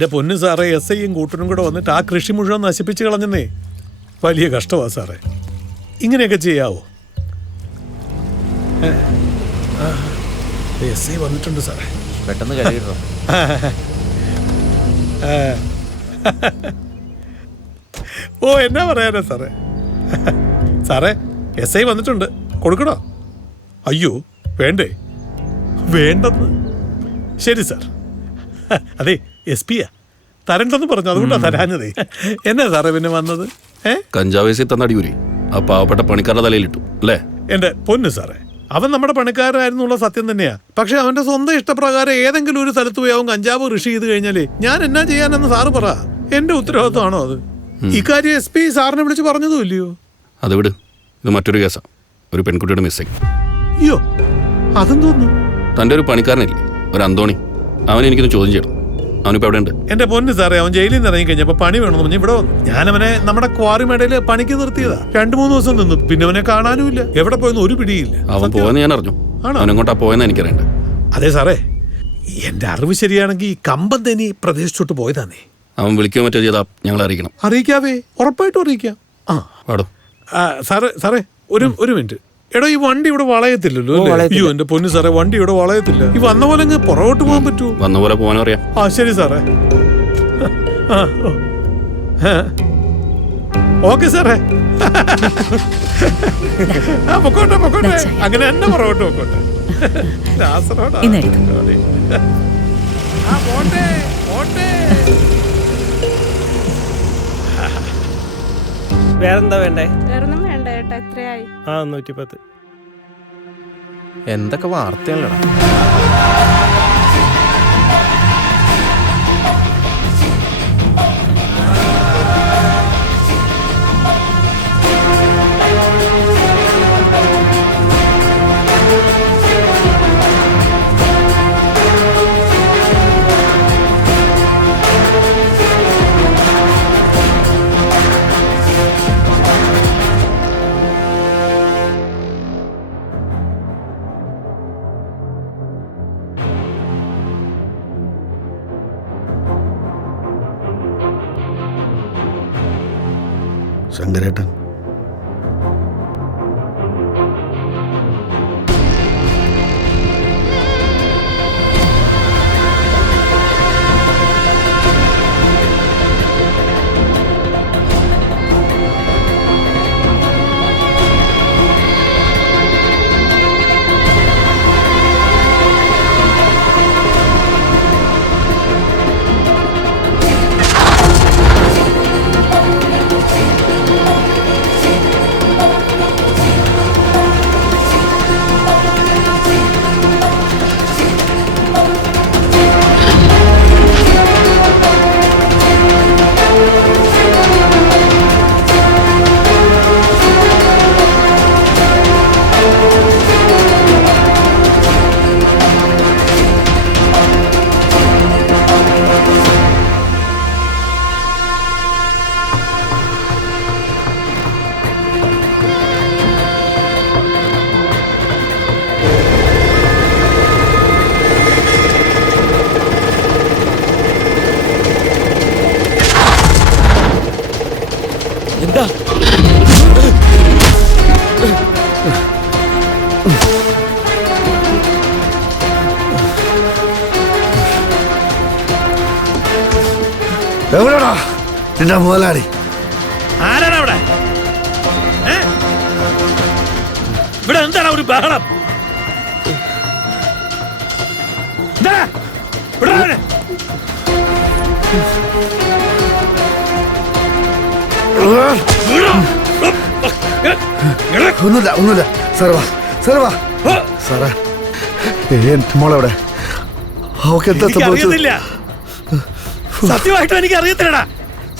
എന്റെ പൊന്നു സാറേ, SIയും കൂട്ടനും കൂടെ വന്നിട്ട് ആ കൃഷി മുഴുവൻ നശിപ്പിച്ച് കളഞ്ഞെന്നേ. വലിയ കഷ്ടമാണ് സാറേ. ഇങ്ങനെയൊക്കെ ചെയ്യാവോ? SI വന്നിട്ടുണ്ട് സാറേ. പെട്ടെന്ന് കഴിയോ? ഓ, എന്നാ പറയാനാ സാറേ. സാറേ, SI വന്നിട്ടുണ്ട്. കൊടുക്കണോ? അയ്യോ, വേണ്ടേ? വേണ്ടെന്ന്. ശരി സാർ. അതെ, SP തരണ്ടെന്ന് പറഞ്ഞു, അതുകൊണ്ടാ തരാഞ്ഞതേ. എന്നാ സാറേ പിന്നെ വന്നത്? കഞ്ചാവേസി തന്നടിയൂരി ആ പാവപ്പെട്ട പണിക്കാരുടെ തലയിലിട്ടു അല്ലേ? എന്റെ പൊന്നു സാറേ, അവൻ നമ്മുടെ പണിക്കാരായിരുന്നുള്ള സത്യം തന്നെയാ. പക്ഷെ അവന്റെ സ്വന്തം ഇഷ്ടപ്രകാരം ഏതെങ്കിലും ഒരു സ്ഥലത്ത് പോയി അവൻ കഞ്ചാവ് കൃഷി ചെയ്ത് കഴിഞ്ഞാലേ ഞാൻ എന്നാ ചെയ്യാനെന്ന് സാറ് പറ. എന്റെ ഉത്തരവാദിത്വമാണോ അത്? ഇക്കാര്യം SP സാറിനെ വിളിച്ച് പറഞ്ഞതും ഇല്ലയോ? അത് വിട്, ഇത് മറ്റൊരു കേസാ. ഒരു പെൺകുട്ടിയുടെ മിസ്സിംഗ്. അയ്യോ, അതും തോന്നുന്നു. തൻ്റെ ഒരു പണിക്കാരനില്ലേ, ഒരു അന്തോണി, അവനെ എനിക്കൊന്ന് ചോദ്യം ചെയ്യണം. അവനിപ്പോൾ എവിടെ ഉണ്ട്? എന്റെ പൊന്ന് സാറേ, അവൻ ജയിലിൽ നിന്ന് ഇറങ്ങി കഴിഞ്ഞപ്പോ പണി വേണമെന്ന് പറഞ്ഞ് ഇവിടെ വന്നു. ഞാനവനെ നമ്മുടെ ക്വാറി മേടയില് പണിക്ക് നിർത്തിയതാ. 2-3 ദിവസം നിന്നു. പിന്നെ അവനെ കാണാനുമില്ല. എവിടെ പോയെന്ന് ഒരു പിടിയില്ല. അവൻ പോയെന്ന് ഞാൻ അറിഞ്ഞു. അവനെങ്ങോട്ടാ പോയെന്ന് എനിക്കറിയണ്ട. അതെ സാറേ, എന്റെ അറിവ് ശരിയാണെങ്കിൽ കമ്പന്തേനി പ്രദേശത്തോട്ട് പോയതാന്നേ. അവൻ വിളിക്കുകയോ മറ്റോ ചെയ്താൽ ഞങ്ങളെ അറിയിക്കണം. അറിയിക്കാവേ, ഉറപ്പായിട്ടും അറിയിക്കാം. പാടോ സാറേ ഒരു മിനിറ്റ്. എടോ, ഈ വണ്ടി ഇവിടെ വളയത്തില്ലല്ലോ അല്ലേ? അയ്യോ എന്റെ പൊന്നു സാറേ, വണ്ടി ഇവിടെ വളയത്തില്ല. ഈ വന്ന പോലെ അങ്ങ് പുറകോട്ട് പോകാൻ പറ്റുമോ? വന്ന പോലെ പോകാനും അറിയാം. ശരി സാറേ. ഓക്കെ സാറേ. പൊക്കോട്ടെ. അങ്ങനെ എന്നെ പുറകോട്ട് പൊക്കോട്ടെ. വേറെന്താ വേണ്ടേ? വേറൊന്നും വേണ്ട ഏട്ടാ, എത്രയായി? 110. എന്തൊക്കെ വാർത്തയാണല്ലോ. ശങ്കരേട്ടൻ, എന്താ? എവിടെടാ നിന്റെ മുതലാളി? ആരാണ് അവിടെ? ഇവിടെ എന്താണ് ഒരു ബഹളം? ഒന്നുമില്ല സാറേ. സാറേ, എന്റെ മോളെവിടെ? അവക്ക് എന്താ സംഭവിച്ചത്? സത്യമായിട്ടും എനിക്ക് അറിയത്തില്ലടാ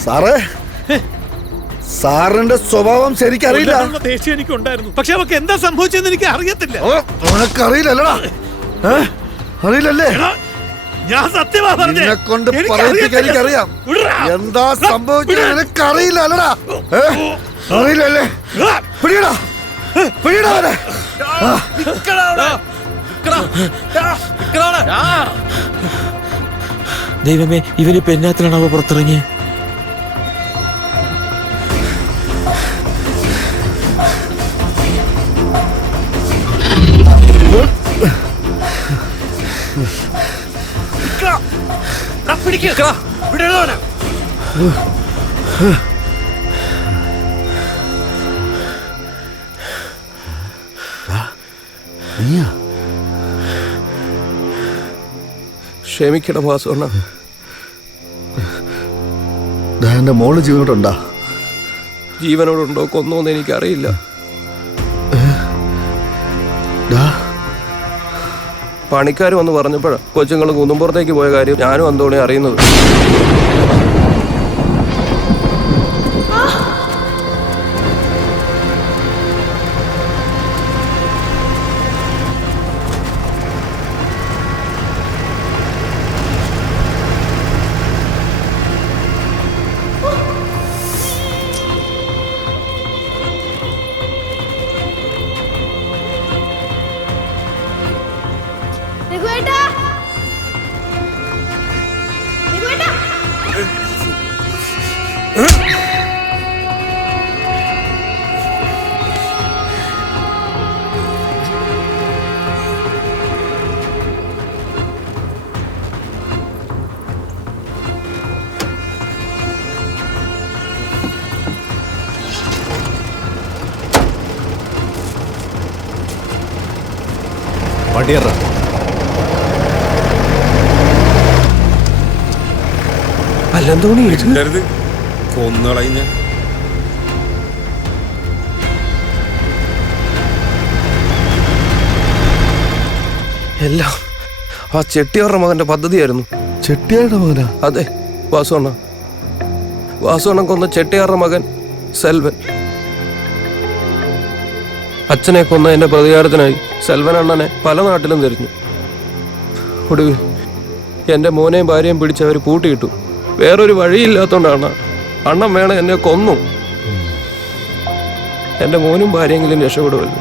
സാറേ. സാറിന്റെ സ്വഭാവം ശരിക്കറിയില്ല. ദേഷ്യം എനിക്ക് ഉണ്ടായിരുന്നു, പക്ഷെ അവക്ക് എന്താ സംഭവിച്ചെന്ന് എനിക്ക് അറിയത്തില്ല. ഉനക്കറിയില്ലല്ലോടാ? അറിയില്ലല്ലേ? ഞാൻ സത്യമാ പറഞ്ഞേ. എന്നെ കൊണ്ട് പറയിപ്പിക്കാൻ എനിക്കറിയാം. എന്താ സംഭവിച്ചത് നിനക്കറിയില്ല അല്ലടാ? അറിയില്ലല്ലേ? പിടിയടാ അവനെ. ദൈവമേ, ഇവനിപ്പോ എന്നാത്തിലാണ് അവ പുറത്തിറങ്ങിയത്? ക്ഷമിക്കണം വാസുണ്ണ. എന്റെ മോള് ജീവനോടുണ്ടാ? ജീവനോടുണ്ടോ കൊന്നോന്ന് എനിക്കറിയില്ല. പണിക്കാർ വന്ന് പറഞ്ഞപ്പോഴാണ് കൊച്ചുങ്ങൾ കുന്നുംപുറത്തേക്ക് പോയ കാര്യം ഞാനും അന്തോണി അറിയുന്നത്. അല്ലെന്തോണി കൊന്നുകളഞ്ഞ എല്ലാം ആ ചെട്ടിയാറുടെ മകന്റെ പദ്ധതിയായിരുന്നു. ചെട്ടിയാരുടെ മകനാ? അതെ വാസുണ്ണ. വാസുണ്ണൻ കൊന്ന ചെട്ടിയാറുടെ മകൻ സെൽവൻ. അച്ഛനെ കൊന്നതിന്റെ പ്രതികാരത്തിനായി സെൽവൻ അണ്ണനെ പല നാട്ടിലും തിരിഞ്ഞു. ഒടുവിൽ എൻ്റെ മോനെയും ഭാര്യയും പിടിച്ചവർ കൂട്ടിയിട്ടു. വേറൊരു വഴിയില്ലാത്തോണ്ടാണ് അണ്ണൻ വേണം എന്നെ കൊന്നു. എൻ്റെ മോനും ഭാര്യയെങ്കിലും രക്ഷപ്പെടുമല്ലോ.